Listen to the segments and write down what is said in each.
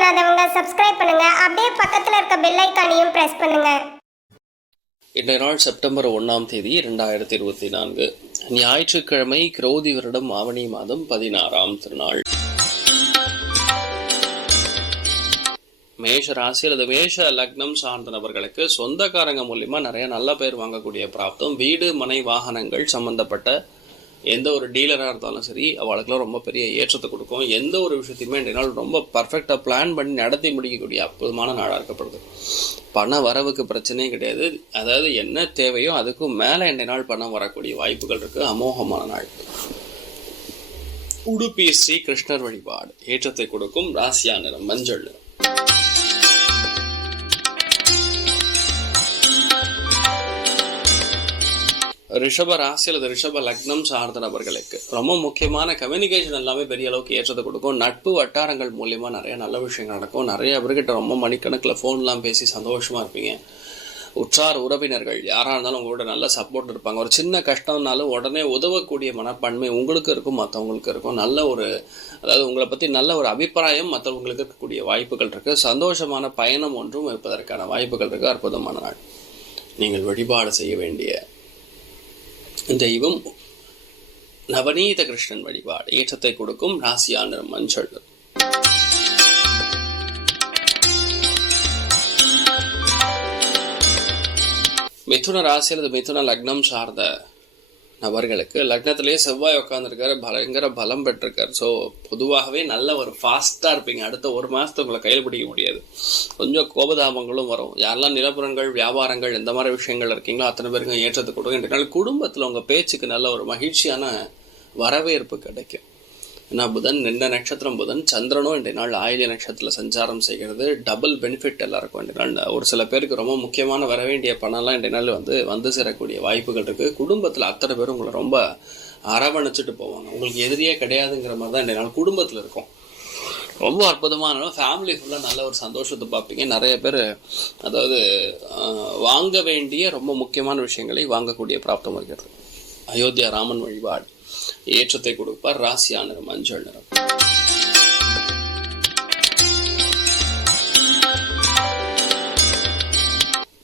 பண்ணாதவங்க சப்ஸ்கிரைப் பண்ணுங்க. அப்படியே பக்கத்துல இருக்க பெல் ஐகானையும் பிரஸ் பண்ணுங்க. இன்றைய நாள் செப்டம்பர் 1ஆம் தேதி 2024 ஞாயிற்றுக்கிழமை, குரோதி வருடம் ஆவணி மாதம் 16ஆம் திருநாள். மேஷ ராசி அல்லது மேஷ லக்னம் சார்ந்த நபர்களுக்கு சொந்தக்காரங்க மூலியமா நிறைய நல்ல பேர் வாங்கக்கூடிய பிராப்தம். வீடு, மனை, வாகனங்கள் சம்பந்தப்பட்ட எந்த ஒரு டீலராக இருந்தாலும் சரி, அவளுக்குலாம் ரொம்ப பெரிய ஏற்றத்தை கொடுக்கும். எந்த ஒரு விஷயத்தையுமே இன்றைய நாள் ரொம்ப பர்ஃபெக்டாக பிளான் பண்ணி நடத்தி முடிக்கக்கூடிய அற்புதமான நாளாக இருக்கப்படுது. பண வரவுக்கு பிரச்சனையே கிடையாது. அதாவது என்ன தேவையோ அதுக்கும் மேலே இன்றைய நாள் பணம் வரக்கூடிய வாய்ப்புகள் இருக்கு. அமோகமான நாள். உடுப்பி ஸ்ரீ கிருஷ்ணர் வழிபாடு ஏற்றத்தை கொடுக்கும். ராசியா நிறம் மஞ்சள் நிறம். ரிஷப ராசி அல்லது ரிஷப லக்னம் சார்ந்த நபர்களுக்கு ரொம்ப முக்கியமான கம்யூனிகேஷன் எல்லாமே பெரிய அளவுக்கு ஏற்றத்தை கொடுக்கும். நட்பு வட்டாரங்கள் மூலியமா நிறைய நல்ல விஷயங்கள் நடக்கும். நிறைய பேர்கிட்ட ரொம்ப மணிக்கணக்கில் ஃபோன்லாம் பேசி சந்தோஷமா இருப்பீங்க. உற்றார் உறவினர்கள் யாராக இருந்தாலும் உங்களோட நல்ல சப்போர்ட் இருப்பாங்க. ஒரு சின்ன கஷ்டம்னாலும் உடனே உதவக்கூடிய மனப்பான்மை உங்களுக்கு இருக்கும், மற்றவங்களுக்கு இருக்கும். நல்ல ஒரு அதாவது உங்களை பற்றி நல்ல ஒரு அபிப்பிராயம் மற்றவங்களுக்கு இருக்கக்கூடிய வாய்ப்புகள் இருக்கு. சந்தோஷமான பயணம் ஒன்றும் இருப்பதற்கான வாய்ப்புகள் இருக்கு. அற்புதமான நாள். நீங்கள் வழிபாடு செய்ய வேண்டிய தெய்வம் நவநீத கிருஷ்ணன் வழிபாடு ஏற்றத்தை கொடுக்கும். ராசியா நிறம் மஞ்சள். மிதுன ராசி அல்லது மிதுன லக்னம் சார்ந்த நபர்களுக்கு லக்னத்திலேயே செவ்வாய் உட்காந்துருக்காரு, பயங்கர பலம் பெற்றிருக்காரு. ஸோ பொதுவாகவே நல்ல ஒரு ஃபாஸ்ட்டாக இருப்பீங்க. அடுத்த ஒரு மாதத்துக்கு உங்களை கையில் பிடிக்க முடியாது. கொஞ்சம் கோபதாபங்களும் வரும். யாரெல்லாம் நிலப்புறங்கள், வியாபாரங்கள் இந்த மாதிரி விஷயங்கள் இருக்கீங்களோ அத்தனை பேருக்கு ஏற்றத்தை கொடுக்கும். இன்றைய நாள் குடும்பத்தில் உங்கள் பேச்சுக்கு நல்ல ஒரு மகிழ்ச்சியான வரவேற்பு கிடைக்கும். ஏன்னா புதன் நின்ற நட்சத்திரம் புதன். சந்திரனும் இன்றைய நாள் ஆயில்ய நட்சத்திரத்தில் சஞ்சாரம் செய்கிறது. டபுள் பெனிஃபிட் எல்லாருக்கும் இன்றைய நாள். ஒரு சில பேருக்கு ரொம்ப முக்கியமான வர வேண்டிய பணம்லாம் இன்றைய நாள் வந்து சேரக்கூடிய வாய்ப்புகள் இருக்குது. குடும்பத்தில் அத்தனை பேரும் உங்களை ரொம்ப அரவணைச்சிட்டு போவாங்க. உங்களுக்கு எதிரியே கிடையாதுங்கிற மாதிரி தான் இன்றைய நாள் குடும்பத்தில் இருக்கும். ரொம்ப அற்புதமான ஃபேமிலி ஃபுல்லாக நல்ல ஒரு சந்தோஷத்தை பார்ப்பீங்க. நிறைய பேர் அதாவது வாங்க வேண்டிய ரொம்ப முக்கியமான விஷயங்களை வாங்கக்கூடிய பிராப்தம் வருகிறது. அயோத்தியா ராமன் வழிபாடு ஏற்றத்தை கொடுப்பார். ராசியா நிறம் மஞ்சள் நிறம்.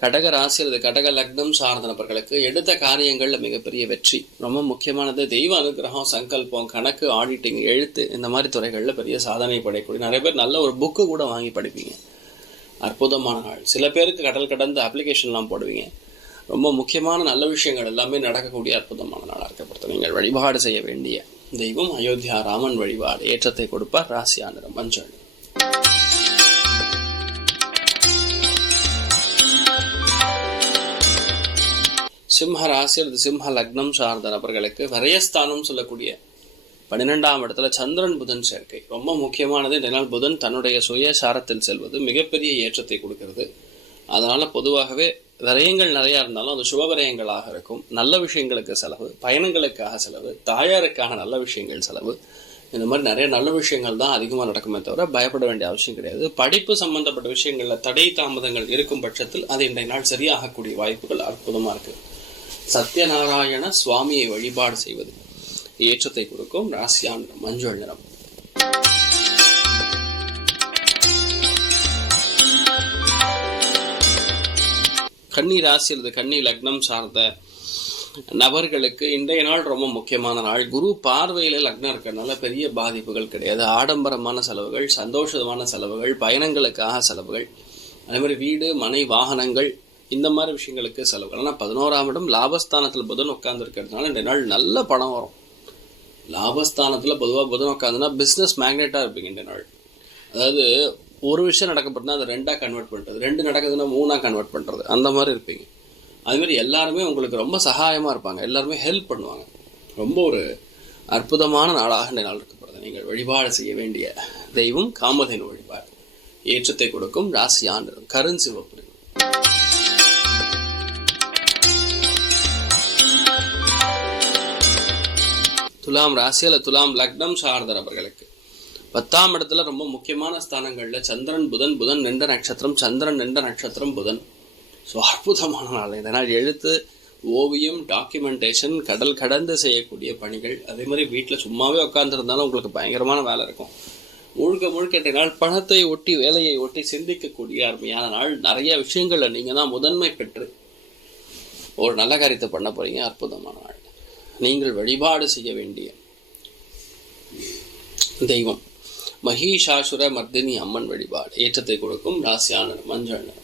கடக ராசி அல்லது கடக லக்னம் சார்ந்த நபர்களுக்கு எடுத்த காரியங்கள்ல மிகப்பெரிய வெற்றி. ரொம்ப முக்கியமானது தெய்வ அனுகிரகம், சங்கல்பம், கணக்கு, ஆடிட்டிங், எழுத்து இந்த மாதிரி துறைகள்ல பெரிய சாதனை படைக்கூடிய நிறைய பேர் நல்ல ஒரு புக்கு கூட வாங்கி படிப்பீங்க. அற்புதமான நாள். சில பேருக்கு கடல் கடந்து அப்ளிகேஷன்லாம் போடுவீங்க. ரொம்ப முக்கியமான நல்ல விஷயங்கள் எல்லாமே நடக்கக்கூடிய அற்புதமான நாளாக இருக்கப்படுது. நீங்கள் வழிபாடு செய்ய வேண்டிய தெய்வம் அயோத்தியா ராமன் வழிபாடு ஏற்றத்தை கொடுப்பார். ராசியா நிறம் மஞ்சள். சிம்ம ராசி அல்லது சிம்ம லக்னம் சார்ந்த நபர்களுக்கு விரயஸ்தானம் சொல்லக்கூடிய 12ஆம் இடத்துல சந்திரன் புதன் சேர்க்கை ரொம்ப முக்கியமானது. இதனால் புதன் தன்னுடைய சுயசாரத்தில் செல்வது மிகப்பெரிய ஏற்றத்தை கொடுக்கிறது. அதனால பொதுவாகவே விரயங்கள் நிறையா இருந்தாலும் அது சுப விரயங்களாக இருக்கும். நல்ல விஷயங்களுக்கு செலவு, பயணங்களுக்காக செலவு, தாயாருக்கான நல்ல விஷயங்கள் செலவு, இந்த மாதிரி நிறைய நல்ல விஷயங்கள் தான் அதிகமாக நடக்குமே தவிர பயப்பட வேண்டிய அவசியம் கிடையாது. படிப்பு சம்பந்தப்பட்ட விஷயங்கள்ல தடை தாமதங்கள் இருக்கும் பட்சத்தில் அது இன்றைய நாள் சரியாகக்கூடிய வாய்ப்புகள் அற்புதமாக இருக்கு. சத்யநாராயண சுவாமியை வழிபாடு செய்வது ஏற்றத்தை கொடுக்கும். ராசியா நிறம் மஞ்சள் நிறம். கன்னி ராசி அல்லது கன்னி லக்னம் சார்ந்த நபர்களுக்கு இன்றைய நாள் ரொம்ப முக்கியமான நாள். குரு பார்வையில லக்னம் இருக்கிறதுனால பெரிய பாதிப்புகள் கிடையாது. ஆடம்பரமான செலவுகள், சந்தோஷமான செலவுகள், பயணங்களுக்காக செலவுகள், அதே மாதிரி வீடு, மனை, வாகனங்கள் இந்த மாதிரி விஷயங்களுக்கு செலவுகள். ஆனால் 11ஆம் இடம் லாபஸ்தானத்தில் புதன் உட்கார்ந்து இருக்கிறதுனால இன்றைய நாள் நல்ல பணம் வரும். லாபஸ்தானத்தில் பொதுவாக புதன் உட்காந்துன்னா பிஸ்னஸ் மேக்னெட்டாக இருப்பீங்க இன்றைய நாள். அதாவது ஒரு விஷயம் நடக்கப்படுதுன்னா அதை 2ஆக கன்வெர்ட் பண்ணுறது, 2 நடக்குதுன்னா 3ஆக கன்வெர்ட் பண்ணுறது, அந்த மாதிரி இருப்பீங்க. அதுமாதிரி எல்லாருமே உங்களுக்கு ரொம்ப சகாயமாக இருப்பாங்க. எல்லாருமே ஹெல்ப் பண்ணுவாங்க. ரொம்ப ஒரு அற்புதமான நாளாக இந்த நாள் இருக்கப்படுது. நீங்கள் வழிபாடு செய்ய வேண்டிய தெய்வம் காமதேனு வழிபாடு ஏற்றத்தை கொடுக்கும். ராசியா நிறம் கருஞ்சிவப்பு. துலாம் ராசி அல்ல துலாம் லக்னம் சார்ந்த நபர்களுக்கு 10ஆம் இடத்துல ரொம்ப முக்கியமான ஸ்தானங்கள்ல சந்திரன் புதன். புதன் நின்ற நட்சத்திரம் சந்திரன் நின்ற நட்சத்திரம் புதன். ஸோ அற்புதமான நாள். இதனால் எழுத்து, ஓவியம், டாக்குமெண்டேஷன், கடல் கடந்து செய்யக்கூடிய பணிகள், அதே மாதிரி வீட்டில் சும்மாவே உட்காந்துருந்தாலும் உங்களுக்கு பயங்கரமான வேலை இருக்கும். முழுக்க முழுக்க இன்றைய நாள் பணத்தை ஒட்டி வேலையை ஒட்டி சிந்திக்கக்கூடிய அருமையான நாள். நிறைய விஷயங்கள்ல நீங்க தான் முதன்மை பெற்று ஒரு நல்ல காரியத்தை பண்ண போறீங்க. அற்புதமான நாள். நீங்கள் வழிபாடு செய்ய வேண்டிய தெய்வம் மகிஷாசுர மர்தினி அம்மன் வழிபாடு. ஏற்றத்தை கொடுக்கும். ராசியான நிறம் மஞ்சள் நிறம்.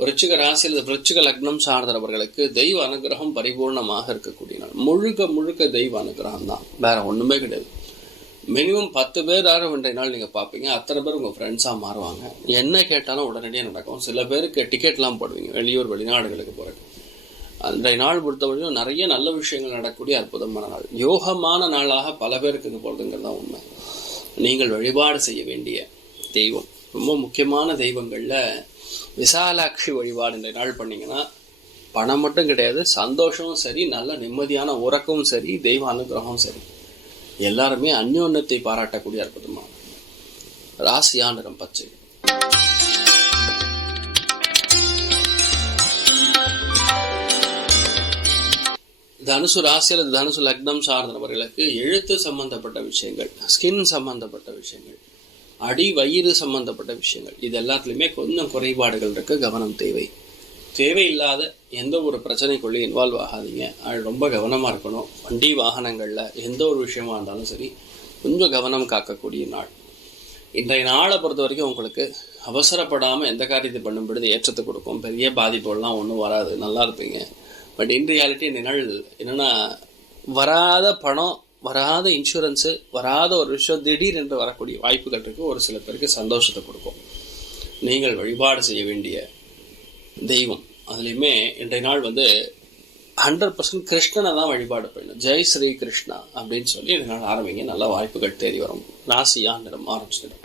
விருச்சிக ராசியில் விருச்சிக லக்னம் சார்ந்தவர்களுக்கு தெய்வ அனுகிரகம் பரிபூர்ணமாக இருக்கக்கூடிய நாள். முழுக்க முழுக்க தெய்வ அனுகிரகம் தான், வேற ஒண்ணுமே கிடையாது. மினிமம் 10 பேர் இன்றைய நாள் நீங்க பாப்பீங்க. அத்தனை பேர் உங்க ஃப்ரெண்ட்ஸா மாறுவாங்க. என்ன கேட்டாலும் உடனடியாக நடக்கும். சில பேருக்கு டிக்கெட்லாம் போடுவீங்க வெளியூர் வெளிநாடுகளுக்கு போறது. அன்றைய நாள் பொறுத்தவரையும் நிறைய நல்ல விஷயங்கள் நடக்கக்கூடிய அற்புதமான நாள். யோகமான நாளாக பல பேருக்கு போறதுங்கிறது தான் உண்மை. நீங்கள் வழிபாடு செய்ய வேண்டிய தெய்வம், ரொம்ப முக்கியமான தெய்வங்கள்ல விசாலாட்சி வழிபாடு இந்த நாள் பண்ணீங்கன்னா பணம் மட்டும் கிடையாது, சந்தோஷமும் சரி, நல்ல நிம்மதியான உறக்கமும் சரி, தெய்வ அனுகிரகமும் சரி, எல்லாருமே அந்யோன்யத்தை பாராட்டக்கூடிய அற்புதமான ராசியான நிறம் பச்சை. தனுசு ராசி அல்லது தனுசு லக்னம் சார்ந்தவர்களுக்கு எழுத்து சம்பந்தப்பட்ட விஷயங்கள், ஸ்கின் சம்பந்தப்பட்ட விஷயங்கள், அடி வயிறு சம்பந்தப்பட்ட விஷயங்கள், இது எல்லாத்துலயுமே கொஞ்சம் குறைபாடுகள் இருக்கு. கவனம் தேவை. தேவையில்லாத எந்த ஒரு பிரச்சனைக்குள்ளே இன்வால்வ் ஆகாதீங்க. ரொம்ப கவனமா இருக்கணும். வண்டி வாகனங்கள்ல எந்த ஒரு விஷயமா இருந்தாலும் சரி, கொஞ்சம் கவனம் காக்கக்கூடிய நாள். இன்றைய நாளை பொறுத்த வரைக்கும் உங்களுக்கு அவசரப்படாம எந்த காரியத்தை பண்ணும் பொழுது ஏற்றத்தை கொடுக்கும். பெரிய பாதிப்புகள்லாம் ஒன்றும் வராது, நல்லா இருப்பீங்க. பட் இன் ரியாலிட்டி இந்த நாள் என்னன்னா, வராத பணம், வராத இன்சூரன்ஸு, வராத ஒரு விஷயம் திடீர் என்று வரக்கூடிய வாய்ப்புகள் இருக்கு. ஒரு சில பேருக்கு சந்தோஷத்தை கொடுக்கும். நீங்கள் வழிபாடு செய்ய வேண்டிய தெய்வம், அதுலேயுமே இன்றைய நாள் 100% கிருஷ்ணனை தான் வழிபாடு பண்ணணும். ஜெய் ஸ்ரீ கிருஷ்ணா அப்படின்னு சொல்லி இந்த நாள் ஆரம்பிங்க. நல்ல வாய்ப்புகள் தேடி வரும். ராசியா நிறம் ஆரஞ்சு நிறம்.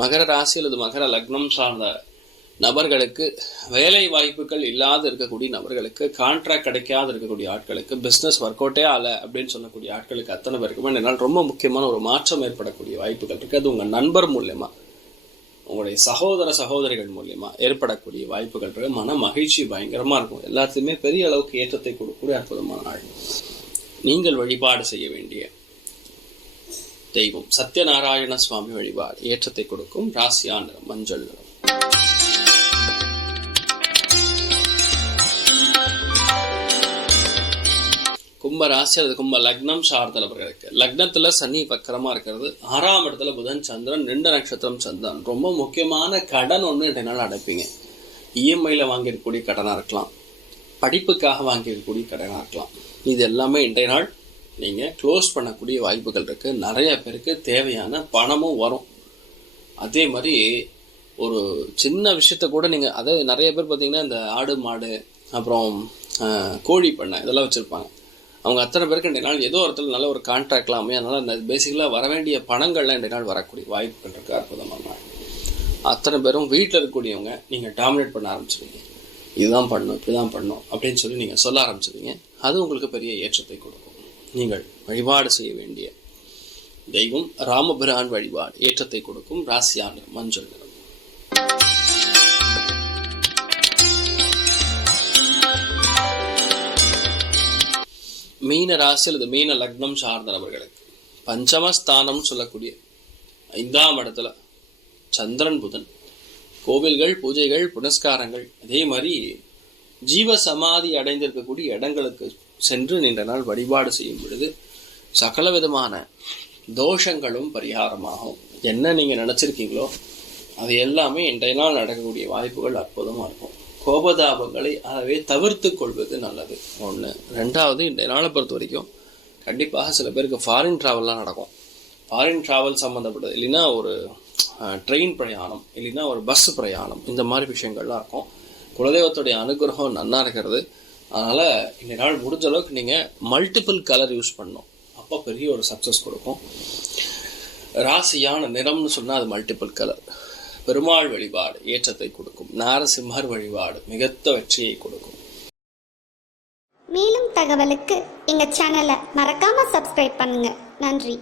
மகர ராசி அல்லது மகர லக்னம் சார்ந்த நபர்களுக்கு வேலை வாய்ப்புகள் இல்லாத இருக்கக்கூடிய நபர்களுக்கு, கான்ட்ராக்ட் கிடைக்காத இருக்கக்கூடிய ஆட்களுக்கு, பிஸ்னஸ் ஒர்க் அவுட்டே ஆகலை அப்படின்னு சொல்லக்கூடிய ஆட்களுக்கு அத்தனை பேருக்குமே என்னால் ரொம்ப முக்கியமான ஒரு மாற்றம் ஏற்படக்கூடிய வாய்ப்புகள் இருக்குது. அது உங்கள் நண்பர் மூலியமா, உங்களுடைய சகோதர சகோதரிகள் மூலியமா ஏற்படக்கூடிய வாய்ப்புகள் இருக்கு. மன மகிழ்ச்சி பயங்கரமா இருக்கும். எல்லாத்தையுமே பெரிய அளவுக்கு ஏற்றத்தை கொடுக்கக்கூடிய அற்புதமான நாள். நீங்கள் வழிபாடு செய்ய வேண்டிய தெய்வம் சத்யநாராயண சுவாமி வழிபாடு. ஏற்றத்தை கொடுக்கும். ராசியா நிறம் மஞ்சள் நிறம். கும்ப ராசி அல்லது கும்ப லக்னம் சார்ந்தவர்களுக்கு லக்னத்துல சனி வக்கரமா இருக்கிறது. 6ஆம் இடத்துல புதன் சந்திரன், 2 நட்சத்திரம் சந்திரன். ரொம்ப முக்கியமான கடன் ஒன்று இன்றைய நாள் அடைப்பீங்க. இஎம்ஐல வாங்கியிருக்கக்கூடிய கடனா இருக்கலாம், படிப்புக்காக வாங்கியிருக்கக்கூடிய கடனா இருக்கலாம். இது எல்லாமே இன்றைய நாள் நீங்க க்ளோஸ் பண்ணக்கூடிய வாய்ப்புகள் இருக்கு. நிறைய பேருக்கு தேவையான பணமும் வரும். அதே மாதிரி ஒரு சின்ன விஷயத்த கூட நீங்க, அதாவது நிறைய பேர் பார்த்தீங்கன்னா இந்த ஆடு மாடு அப்புறம் கோழி பண்ணை இதெல்லாம் வச்சிருப்பாங்க. அவங்க அத்தனை பேருக்கு இன்றைய நாள் ஏதோ ஒருத்தர் நல்ல ஒரு கான்ட்ராக்ட்லாம் அமையும். அதனால அந்த பேசிக்கலாக வர வேண்டிய பணங்கள்லாம் இன்றைய நாள் வரக்கூடிய வாய்ப்புகள் இருக்கு. அற்புதமான நாள். அத்தனை பேரும் வீட்டில் இருக்கக்கூடியவங்க நீங்கள் டாமினேட் பண்ண ஆரம்பிச்சிருவீங்க. இதுதான் பண்ணணும், இப்படிதான் பண்ணணும் அப்படின்னு சொல்லி நீங்கள் சொல்ல ஆரம்பிச்சிருவீங்க. அது உங்களுக்கு பெரிய ஏற்றத்தை கொடுக்கும். நீங்கள் வழிபாடு செய்ய வேண்டிய தெய்வம் ராமபிரான் வழிபாடு. ஏற்றத்தை கொடுக்கும். ராசியான மஞ்சள் நிறம். மீன ராசி அல்லது மீன லக்னம் சார்ந்தவர்களுக்கு பஞ்சமஸ்தானம் சொல்லக்கூடிய 5ஆம் இடத்துல சந்திரன் புதன். கோவில்கள், பூஜைகள், புனஸ்காரங்கள், அதே மாதிரி ஜீவ சமாதி அடைந்திருக்கக்கூடிய இடங்களுக்கு சென்று நீண்ட நாள் வழிபாடு செய்யும் பொழுது சகல விதமான தோஷங்களும் பரிகாரமாகும். என்ன நீங்க நினைச்சிருக்கீங்களோ அது எல்லாமே இன்றைய நாள் நடக்கக்கூடிய வாய்ப்புகள் அற்புதமா இருக்கும். கோபதாபங்களை அறவே தவிர்த்து கொள்வது நல்லது. 1. 2வது, இன்றைய நாளை பொறுத்த வரைக்கும் கண்டிப்பாக சில பேருக்கு ஃபாரின் டிராவல்லாம் நடக்கும். ஃபாரின் டிராவல் சம்மந்தப்பட்டது, இல்லைன்னா ஒரு ட்ரெயின் பிரயாணம், இல்லைன்னா ஒரு பஸ் பிரயாணம், இந்த மாதிரி விஷயங்கள்லாம் இருக்கும். குலதெய்வத்துடைய அனுகிரகம் நன்னா இருக்கிறது. அதனால இந்த நாள் முடிஞ்ச அளவுக்கு நீங்க மல்டிபிள் கலர் யூஸ் பண்ணணும். அப்போ பெரிய ஒரு சக்சஸ் கொடுக்கும். ராசியான நிறம்னு சொன்னா அது மல்டிபிள் கலர். பெருமாள் வழிபாடு ஏற்றத்தை கொடுக்கும். நாரசிம்மர் வழிபாடு மிகத்த வெற்றியை கொடுக்கும். மேலும் தகவலுக்கு எங்க சேனலை மறக்காம சப்ஸ்கிரைப் பண்ணுங்க. நன்றி.